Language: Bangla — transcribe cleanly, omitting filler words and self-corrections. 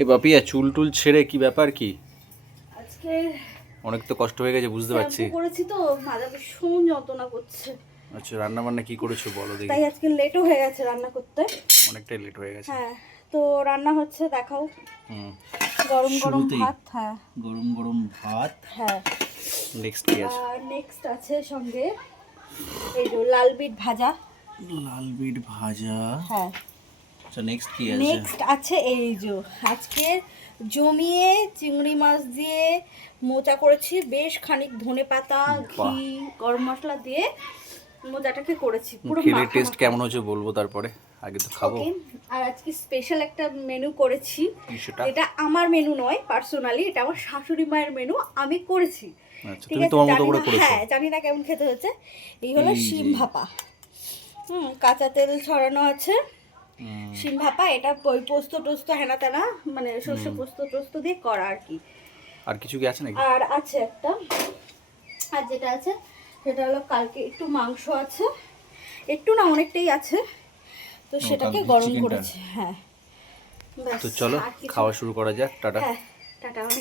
এ বাপিয়া চুল টুল ছেড়ে কি ব্যাপার কি? আজকে অনেক তো কষ্ট হয়ে গেছে বুঝতে পারছি। শ্যাম্পু করেছি তো মাথা ভীষণ যন্ত্রণা করছে। আচ্ছা রান্না বান্না কি করেছো বলো দেখি। তাই আজকে লেটও হয়ে গেছে রান্না করতে। অনেকটাই লেট হয়ে গেছে। হ্যাঁ, তো রান্না হচ্ছে দেখাও। হুম। গরম গরম শুরুতেই ভাত। হ্যাঁ গরম গরম ভাত। হ্যাঁ। নেক্সট কি আছে? আর নেক্সট আছে সঙ্গে এই যে লাল বিট ভাজা। লাল বিট ভাজা। হ্যাঁ, আচ্ছা নেক্সট কি আছে? নেক্সট আছে এই যে আজকে জমিয়ে চিংড়ি মাছ দিয়ে মোচা করেছি, বেশ খানিক ধনে পাতা ঘি গরম মশলা দিয়ে মোচাটাকে করেছি পুরো খেলে মাখা টেস্ট মাখা। কেমন হয়েছে বলবো তারপরে, আগে তো খাবো। ওকে, আর আজকে স্পেশাল একটা মেনু করেছি। কি সেটা? এটা আমার মেনু নয় পার্সোনালি, এটা আমার শাশুড়ি মায়ের মেনু, আমি করেছি। আচ্ছা ঠিক তুমি আছে, তোমার মতো জানি করে না, করেছো। হ্যাঁ জানি না কেমন খেতে হচ্ছে। এই হলো এই যে। শিম ভাপা। কাঁচা তেল ছড়ানো আছে। শিম ভাপা, এটা ওই পোস্ত টোস্ত হেনা তেনা, মানে সর্ষে পোস্ত টোস্ত দিয়ে করা আর কি। আর কিছু কি আছে নাকি? আর আছে একটা, আর যেটা আছে সেটা হলো কালকে একটু মাংস আছে, একটু না অনেকটাই আছে, তো সেটাকে কালকে গরম চিকেনটা? করেছি। হ্যাঁ ব্যাস, তো চলো আর কিছু খাওয়া শুরু করা যাক। টাটা। হ্যাঁ টাটা।